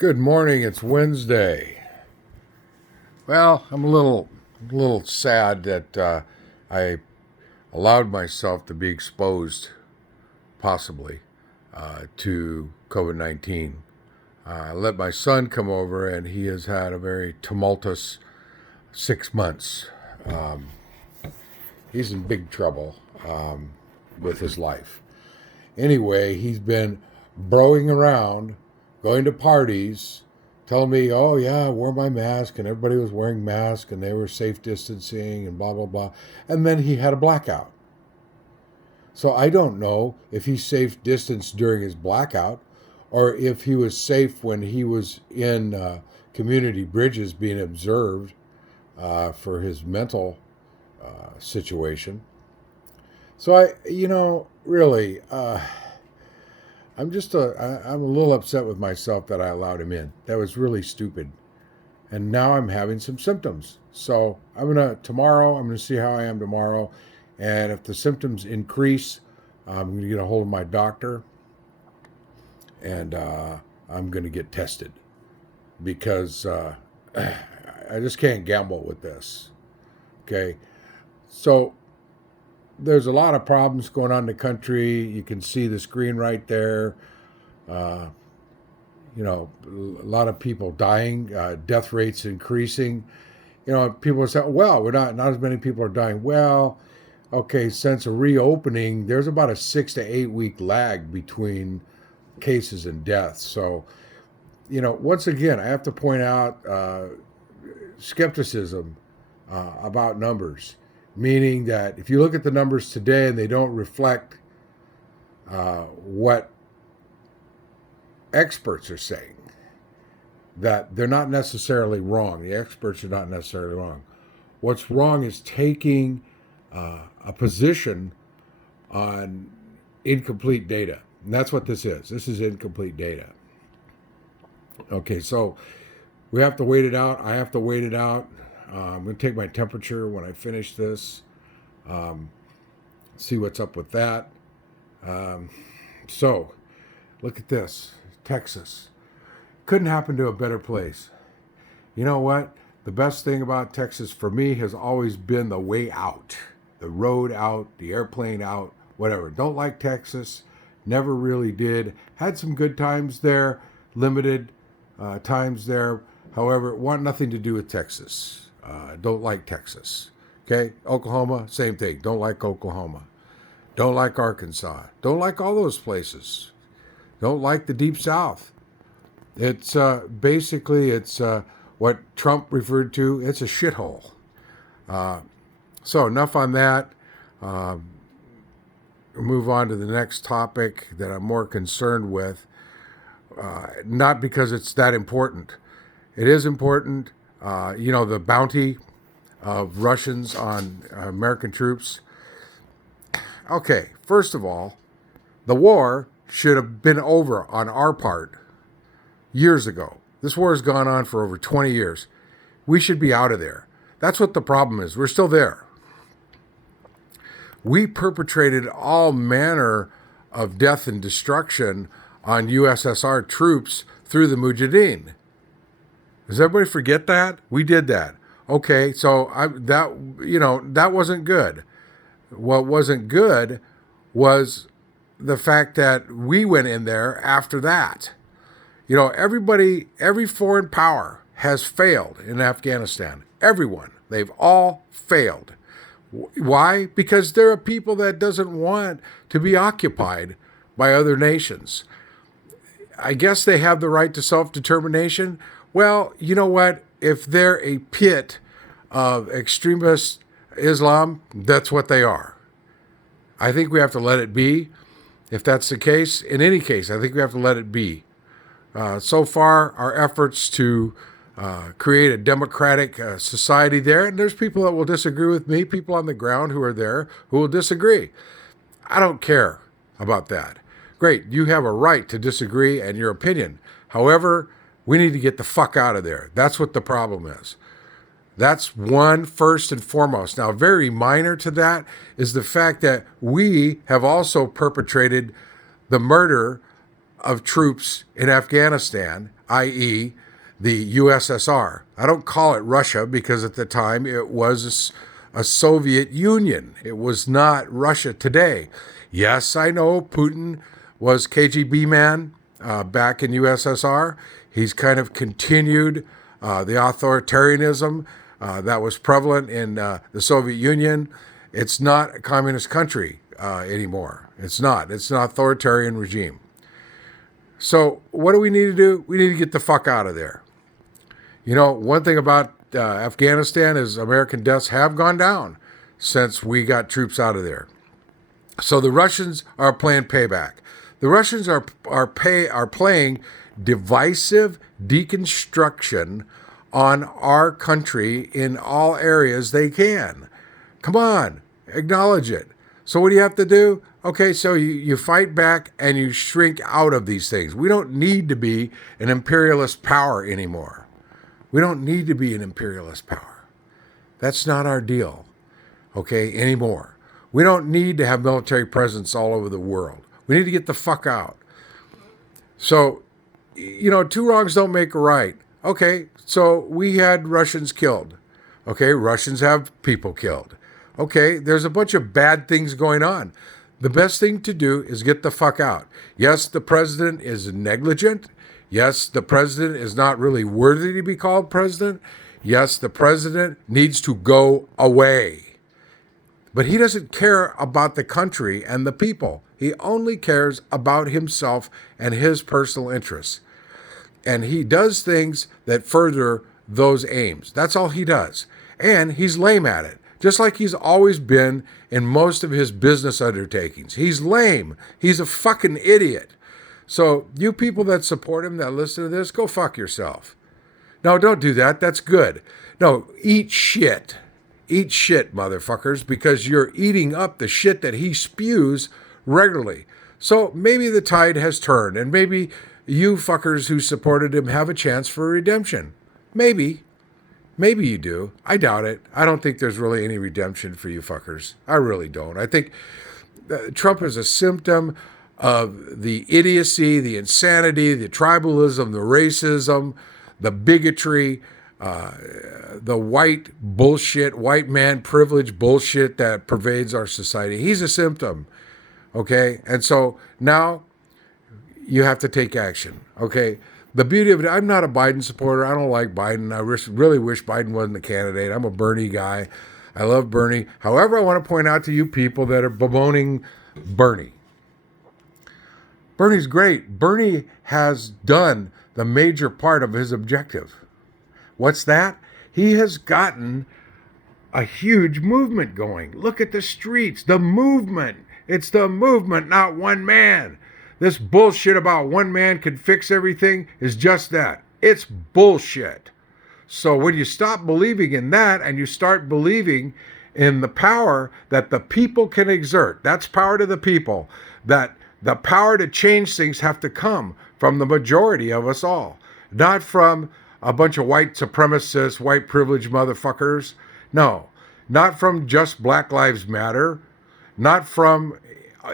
Good morning. It's Wednesday. Well, I'm a little sad that I allowed myself to be exposed, possibly, to COVID-19. I let my son come over, and he has had a very tumultuous 6 months. Um, he's in big trouble with his life. Anyway, he's been broing around, going to parties, telling me, oh, yeah, I wore my mask, and everybody was wearing masks, and they were safe distancing, and blah, blah, blah. And then he had a blackout. So I don't know if he safe distanced during his blackout or if he was safe when he was in community bridges being observed for his mental situation. So really, I'm a little upset with myself that I allowed him in. That was really stupid. And now I'm having some symptoms. So tomorrow, I'm gonna see how I am tomorrow. And if the symptoms increase, I'm gonna get a hold of my doctor and I'm gonna get tested because I just can't gamble with this. Okay. So there's a lot of problems going on in the country. You can see the screen right there. Uh, a lot of people dying, death rates increasing. People say, well, not as many people are dying. Well, okay, since a reopening, there's about a 6 to 8 week lag between cases and deaths. So, once again, I have to point out skepticism about numbers, meaning that if you look at the numbers today and they don't reflect what experts are saying, that they're not necessarily wrong. The experts are not necessarily wrong. What's wrong is taking a position on incomplete data. And that's what this is. This is incomplete data. Okay, so we have to wait it out. I have to wait it out. I'm going to take my temperature when I finish this, see what's up with that. So, look at this. Texas. Couldn't happen to a better place. You know what? The best thing about Texas for me has always been the way out. The road out, the airplane out, whatever. Don't like Texas. Never really did. Had some good times there, limited times there. However, want nothing to do with Texas. Don't like Texas. Okay? Oklahoma, same thing. Don't like Oklahoma. Don't like Arkansas. Don't like all those places. Don't like the Deep South. It's basically what Trump referred to. It's a shithole. So enough on that. Move on to the next topic that I'm more concerned with. Not because it's that important. It is important. The bounty of Russians on American troops. Okay, first of all, the war should have been over on our part years ago. This war has gone on for over 20 years. We should be out of there. That's what the problem is. We're still there. We perpetrated all manner of death and destruction on USSR troops through the Mujahideen. Does everybody forget that? We did that. Okay, so that wasn't good. What wasn't good was the fact that we went in there after that. Every foreign power has failed in Afghanistan. Everyone. They've all failed. Why? Because there are people that doesn't want to be occupied by other nations. I guess they have the right to self-determination. Well, you know what? If they're a pit of extremist Islam, that's what they are. I think we have to let it be. If that's the case, in any case, I think we have to let it be. So far, our efforts to create a democratic society there, and there's people that will disagree with me, people on the ground who are there who will disagree. I don't care about that. Great, you have a right to disagree and your opinion. However, we need to get the fuck out of there. That's what the problem is. That's one, first and foremost. Now, very minor to that is the fact that we have also perpetrated the murder of troops in Afghanistan, i.e., the USSR. I don't call it Russia because at the time it was a Soviet Union. It was not Russia today. Yes, I know Putin was KGB man back in USSR. He's kind of continued the authoritarianism that was prevalent in the Soviet Union. It's not a communist country anymore. It's not. It's an authoritarian regime. So what do we need to do? We need to get the fuck out of there. You know, one thing about Afghanistan is American deaths have gone down since we got troops out of there. So the Russians are playing payback. The Russians are playing divisive deconstruction on our country in all areas they can. Come on, acknowledge it. So what do you have to do? Okay, so you fight back and you shrink out of these things. We don't need to be an imperialist power anymore. We don't need to be an imperialist power. That's not our deal, okay, anymore. We don't need to have military presence all over the world. We need to get the fuck out. So, you know, two wrongs don't make a right. Okay, so we had Russians killed. Okay, Russians have people killed. Okay, there's a bunch of bad things going on. The best thing to do is get the fuck out. Yes, the president is negligent. Yes, the president is not really worthy to be called president. Yes, the president needs to go away. But he doesn't care about the country and the people. He only cares about himself and his personal interests. And he does things that further those aims. That's all he does. And he's lame at it, just like he's always been in most of his business undertakings. He's lame. He's a fucking idiot. So you people that support him, that listen to this, go fuck yourself. No, don't do that. That's good. No, eat shit. Eat shit, motherfuckers, because you're eating up the shit that he spews regularly. So maybe the tide has turned, and maybe you fuckers who supported him have a chance for redemption. Maybe. Maybe you do. I doubt it. I don't think there's really any redemption for you fuckers. I really don't. I think Trump is a symptom of the idiocy, the insanity, the tribalism, the racism, the bigotry, the white bullshit, white man privilege bullshit that pervades our society. He's a symptom, okay? And so now you have to take action, okay? The beauty of it, I'm not a Biden supporter. I don't like Biden. I really wish Biden wasn't the candidate. I'm a Bernie guy. I love Bernie. However, I want to point out to you people that are bemoaning Bernie. Bernie's great. Bernie has done the major part of his objective. What's that? He has gotten a huge movement going. Look at the streets, the movement. It's the movement, not one man. This bullshit about one man can fix everything is just that. It's bullshit. So when you stop believing in that and you start believing in the power that the people can exert, that's power to the people, that the power to change things have to come from the majority of us all, not from a bunch of white supremacists, white privileged motherfuckers. No, not from just Black Lives Matter, not from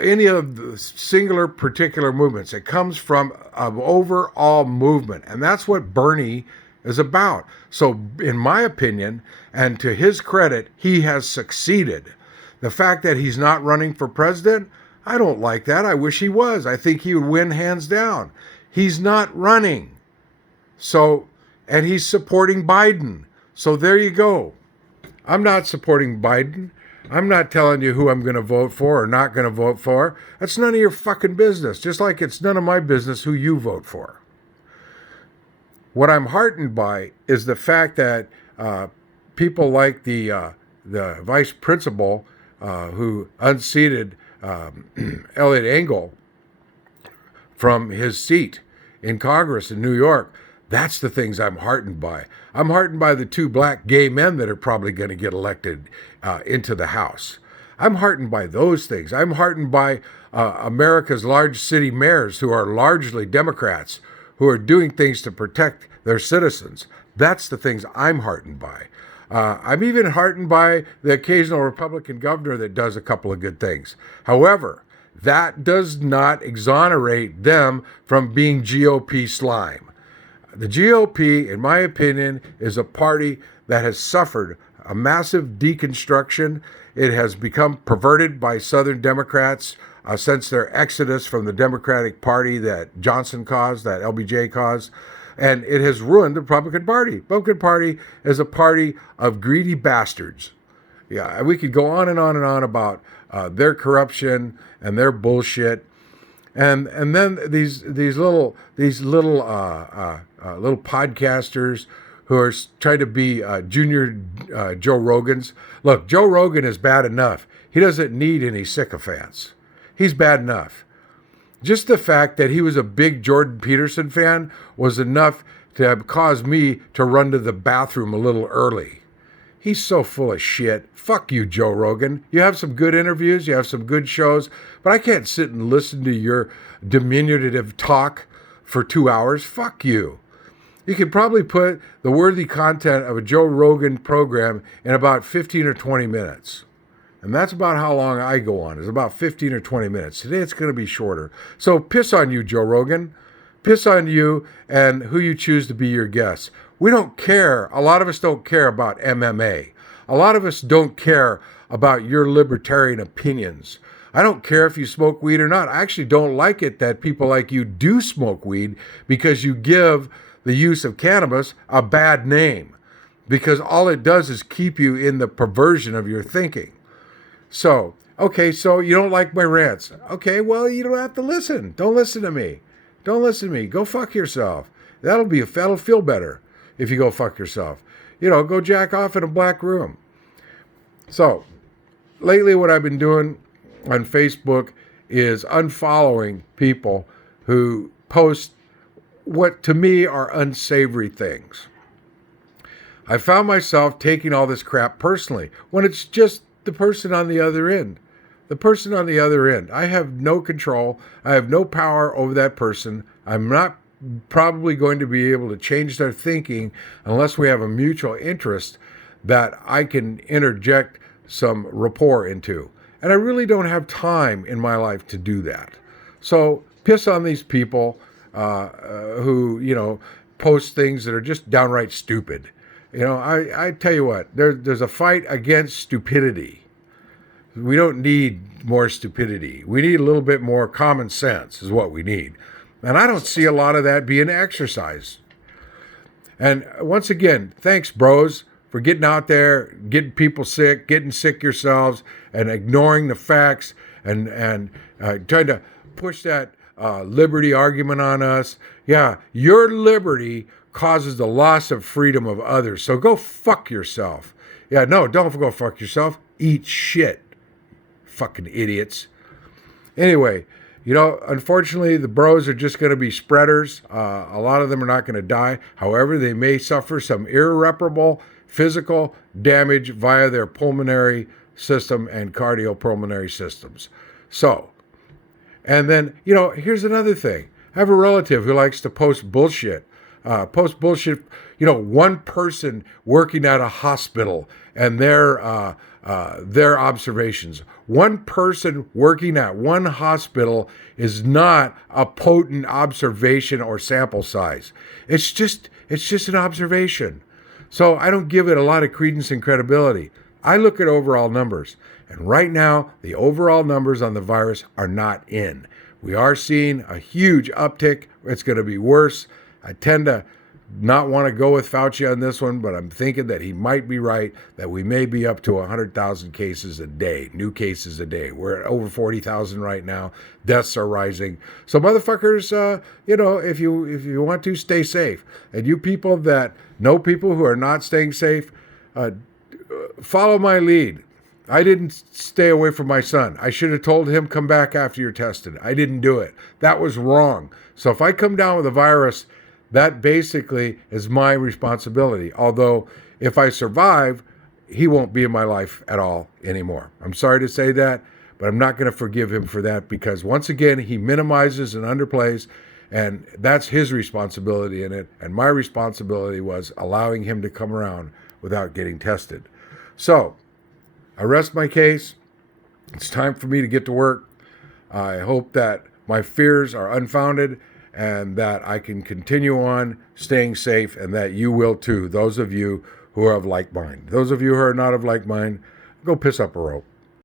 any of the singular particular movements. It comes from an overall movement. And that's what Bernie is about. So in my opinion, and to his credit, he has succeeded. The fact that he's not running for president, I don't like that. I wish he was. I think he would win hands down. He's not running. So, and he's supporting Biden. So there you go. I'm not supporting Biden. I'm not telling you who I'm going to vote for or not going to vote for. That's none of your fucking business, just like it's none of my business who you vote for. What I'm heartened by is the fact that people like the vice principal who unseated Elliot Engel from his seat in Congress in New York, that's the things I'm heartened by. I'm heartened by the two black gay men that are probably going to get elected into the House. I'm heartened by those things. I'm heartened by America's large city mayors who are largely Democrats, who are doing things to protect their citizens. That's the things I'm heartened by. I'm even heartened by the occasional Republican governor that does a couple of good things. However, that does not exonerate them from being GOP slime. The GOP, in my opinion, is a party that has suffered a massive deconstruction. It has become perverted by Southern Democrats since their exodus from the Democratic Party that Johnson caused, that LBJ caused. And it has ruined the Republican Party. Republican Party is a party of greedy bastards. Yeah, we could go on and on and on about their corruption and their bullshit. And then these little podcasters who are trying to be junior Joe Rogans. Look, Joe Rogan is bad enough. He doesn't need any sycophants. He's bad enough. Just the fact that he was a big Jordan Peterson fan was enough to have caused me to run to the bathroom a little early. He's so full of shit. Fuck you, Joe Rogan. You have some good interviews, you have some good shows, but I can't sit and listen to your diminutive talk for 2 hours. Fuck you. You could probably put the worthy content of a Joe Rogan program in about 15 or 20 minutes. And that's about how long I go on. It's about 15 or 20 minutes. Today it's going to be shorter. So piss on you, Joe Rogan. Piss on you and who you choose to be your guests. We don't care. A lot of us don't care about MMA. A lot of us don't care about your libertarian opinions. I don't care if you smoke weed or not. I actually don't like it that people like you do smoke weed because you give the use of cannabis a bad name. Because all it does is keep you in the perversion of your thinking. So, okay, so you don't like my rants. Okay, well, you don't have to listen. Don't listen to me. Don't listen to me. Go fuck yourself. That'll feel better if you go fuck yourself. You know, go jack off in a black room. So, lately what I've been doing on Facebook is unfollowing people who post what to me are unsavory things. I found myself taking all this crap personally when it's just the person on the other end. The person on the other end. I have no control. I have no power over that person. I'm not probably going to be able to change their thinking unless we have a mutual interest that I can interject some rapport into. And I really don't have time in my life to do that. So piss on these people who, you know, post things that are just downright stupid. You know, I tell you what, there's a fight against stupidity. We don't need more stupidity. We need a little bit more common sense is what we need. And I don't see a lot of that being exercised. And once again, thanks, bros, for getting out there, getting people sick, getting sick yourselves, and ignoring the facts and trying to push that liberty argument on us. Yeah, your liberty causes the loss of freedom of others. So go fuck yourself. Yeah, no, don't go fuck yourself. Eat shit. Fucking idiots. Anyway, you know, unfortunately, the bros are just going to be spreaders. A lot of them are not going to die. However, they may suffer some irreparable physical damage via their pulmonary system and cardiopulmonary systems. So, and then, you know, here's another thing. I have a relative who likes to post bullshit. You know, one person working at a hospital and their observations. One person working at one hospital is not a potent observation or sample size. It's just an observation. So I don't give it a lot of credence and credibility. I look at overall numbers. And right now, the overall numbers on the virus are not in. We are seeing a huge uptick. It's going to be worse. I tend to not want to go with Fauci on this one, but I'm thinking that he might be right, that we may be up to 100,000 cases a day, new cases a day. We're at over 40,000 right now. Deaths are rising. So motherfuckers, you know, if you want to, stay safe. And you people that know people who are not staying safe, follow my lead. I didn't stay away from my son. I should have told him, come back after you're tested. I didn't do it. That was wrong. So if I come down with a virus, that basically is my responsibility. Although if I survive, he won't be in my life at all anymore. I'm sorry to say that, but I'm not going to forgive him for that because once again, he minimizes and underplays, and that's his responsibility in it. And my responsibility was allowing him to come around without getting tested. So I rest my case. It's time for me to get to work. I hope that my fears are unfounded and that I can continue on staying safe, and that you will too, those of you who are of like mind. Those of you who are not of like mind, go piss up a rope.